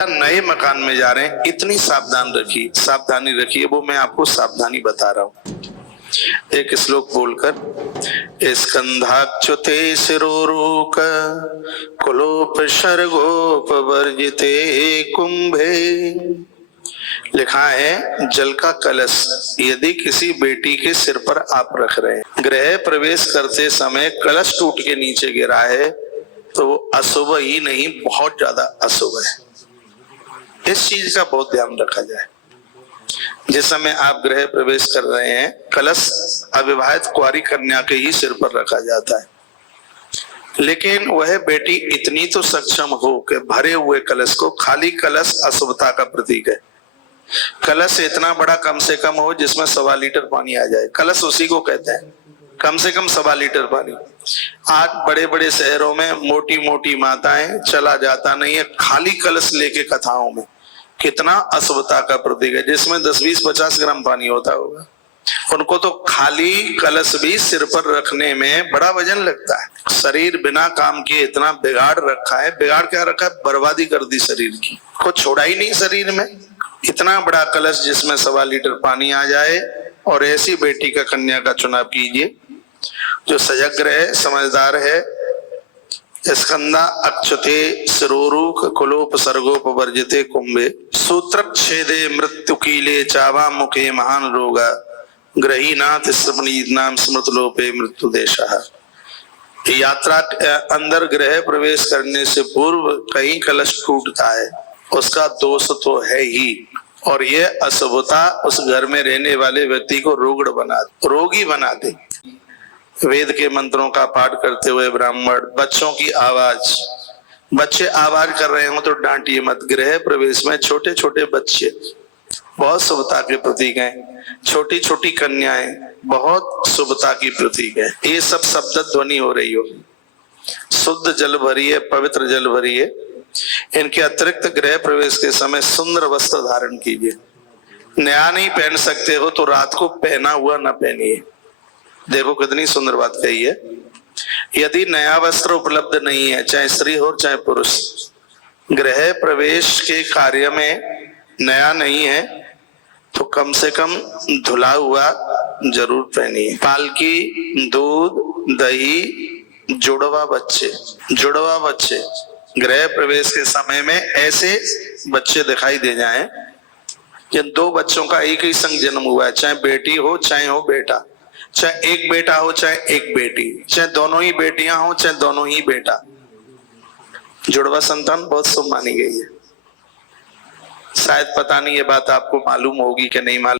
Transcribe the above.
नए मकान में जा रहे हैं, इतनी सावधानी रखिए, वो मैं आपको सावधानी बता रहा हूं। एक श्लोक बोलकर, स्कंधाच्युते शिरोरुक कुलोपसर्गोपवर्जिते कुंभे। लिखा है, जल का कलश यदि किसी बेटी के सिर पर आप रख रहे हैं, गृह प्रवेश करते समय कलश टूट के नीचे गिरा है, तो वो अशुभ ही नहीं, बहुत ज्यादा अशुभ है। इस चीज का बहुत ध्यान रखा जाए। जिस समय आप गृह प्रवेश कर रहे हैं, कलश अविवाहित कुंवारी कन्या के ही सिर पर रखा जाता है, लेकिन वह बेटी इतनी तो सक्षम हो कि भरे हुए कलश को, खाली कलश अशुभता का प्रतीक है। कलश इतना बड़ा कम से कम हो जिसमें 1.25 लीटर पानी आ जाए, कलश उसी को कहते हैं, कम से कम 1.25 लीटर पानी। आज बड़े बड़े शहरों में मोटी मोटी माताएं, चला जाता नहीं है, खाली कलश लेके कथाओं में, कितना अशुभता का प्रतीक है, जिसमें 10, 20, 50 ग्राम पानी होता होगा। उनको तो खाली कलश भी सिर पर रखने में बड़ा वजन लगता है। शरीर बिना काम किए इतना बिगाड़ रखा है, बिगाड़ क्या रखा है, बर्बादी कर दी शरीर की, कुछ छोड़ा ही नहीं शरीर में। इतना बड़ा कलश जिसमें 1.25 लीटर पानी आ जाए, और ऐसी बेटी का, कन्या का चुनाव कीजिए जो सजग रहे, समझदार है। स्कंदा अच्युते शिरोरुक कुलोपसर्गोपवर्जिते कुंभे, सूत्रच्छेदे मृत्युकीले चावा मुखे महान रोगा, ग्रहीनाथ स्मृतिनाम स्मृतलोपे मृत्युदेशः। यात्रा अंदर गृह प्रवेश करने से पूर्व कहीं कलश टूटता है, उसका दोष तो है ही, और ये अशुभता उस घर में रहने वाले व्यक्ति को रोगी बना दे। वेद के मंत्रों का पाठ करते हुए ब्राह्मण, बच्चों की आवाज, बच्चे आवाज कर रहे हो तो डांटिए मत। गृह प्रवेश में छोटे छोटे बच्चे बहुत शुभता के प्रतीक हैं, छोटी छोटी कन्याएं बहुत शुभता की प्रतीक है। ये सब शब्द ध्वनि हो रही हो, शुद्ध जल भरिए, पवित्र जल भरिए। इनके अतिरिक्त गृह प्रवेश के समय सुंदर वस्त्र धारण कीजिए। नया नहीं पहन सकते हो तो रात को पहना हुआ न पहनिए। देखो कितनी सुंदर बात कही है। यदि नया वस्त्र उपलब्ध नहीं है, चाहे स्त्री हो चाहे पुरुष, गृह प्रवेश के कार्य में नया नहीं है, तो कम से कम धुला हुआ जरूर पहनिए। पालकी, दूध, दही, जुड़वा बच्चे गृह प्रवेश के समय में ऐसे बच्चे दिखाई दे जाएं कि 2 बच्चों का एक ही संग जन्म हुआ है, चाहे बेटी हो चाहे हो बेटा, चाहे एक बेटा हो चाहे एक बेटी, चाहे दोनों ही बेटियां हो चाहे दोनों ही बेटा। जुड़वा संतान बहुत शुभ मानी गई है। शायद पता नहीं ये बात आपको मालूम होगी कि नहीं मालूम।